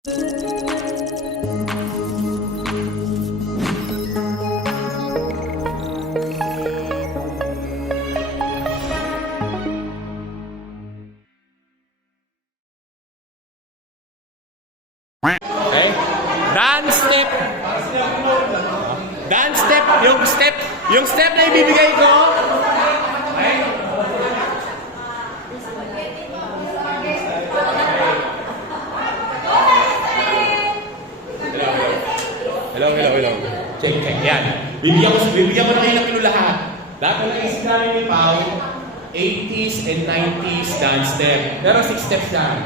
Okay? Dance step. Dance step. Yung step na ibibigay ko. Okay? Hello. Check. Yan. Bibigyan ko na kayo ng clue lahat. Lahat na naisip namin ni Pao, 80s and 90s dance step. Pero 6 steps lang.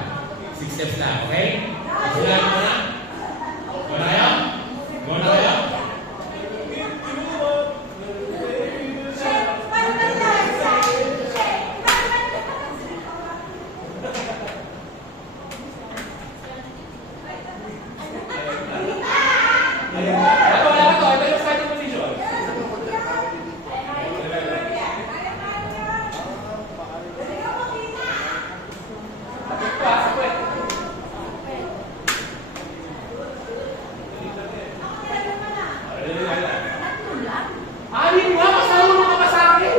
6 steps lang, okay? Sila mo na. Go na kayo. Ito yung starting position. Anin nga, masalunod ka pa sa akin.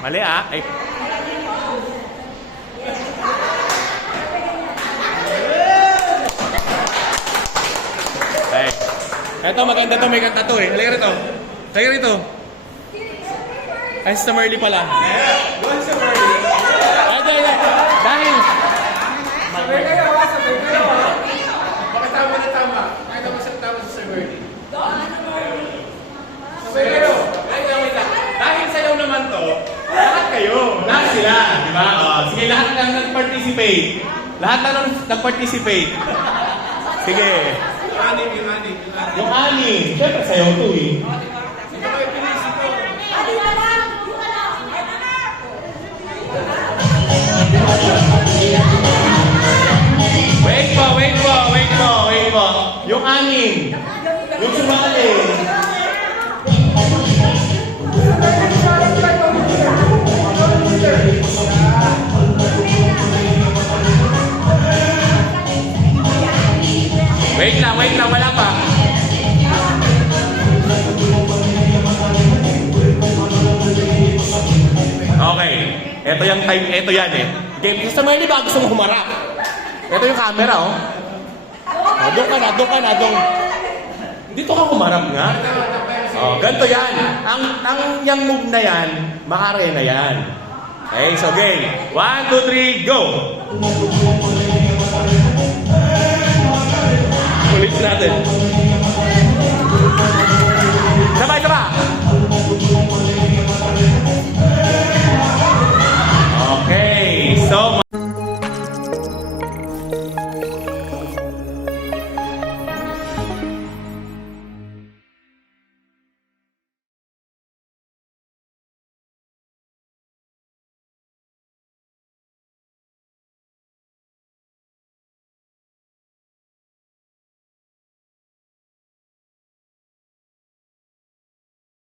Mali ah. Ay. Ay. Eto, maganda to. May kanta to eh. Halika rito. Halika rito. Ay, sa Merly pala. Doon sa Merly. Ay. Dahil. Sabay kayo, ha? Sabay kayo, ha? Bakit tama na tama? Bakit tama sa tama sa Merly? Sabay kayo. Wait lang. Dahil sayaw naman to, lahat kayo. Lahat sila. Di ba? Sige, lahat na nag-participate. Lahat na nag-participate. Sige. Yung anim. Yung ani. Siyempre, sayaw to eh. Sino kayo pinis ito? Wait po. Yung anim. Yung sumali. Wait lang. Wala pa. Okay. Ito yung time. Ito yan eh. Game. Sa Merly ba gusto mo humarap? Ito yung camera oh. Doon ka na. Dito ka humarap nga. Oh, ganito yan. Ang yung move na yan, makarena yan. Okay, so game. 1, 2, 3, go! Ulit natin.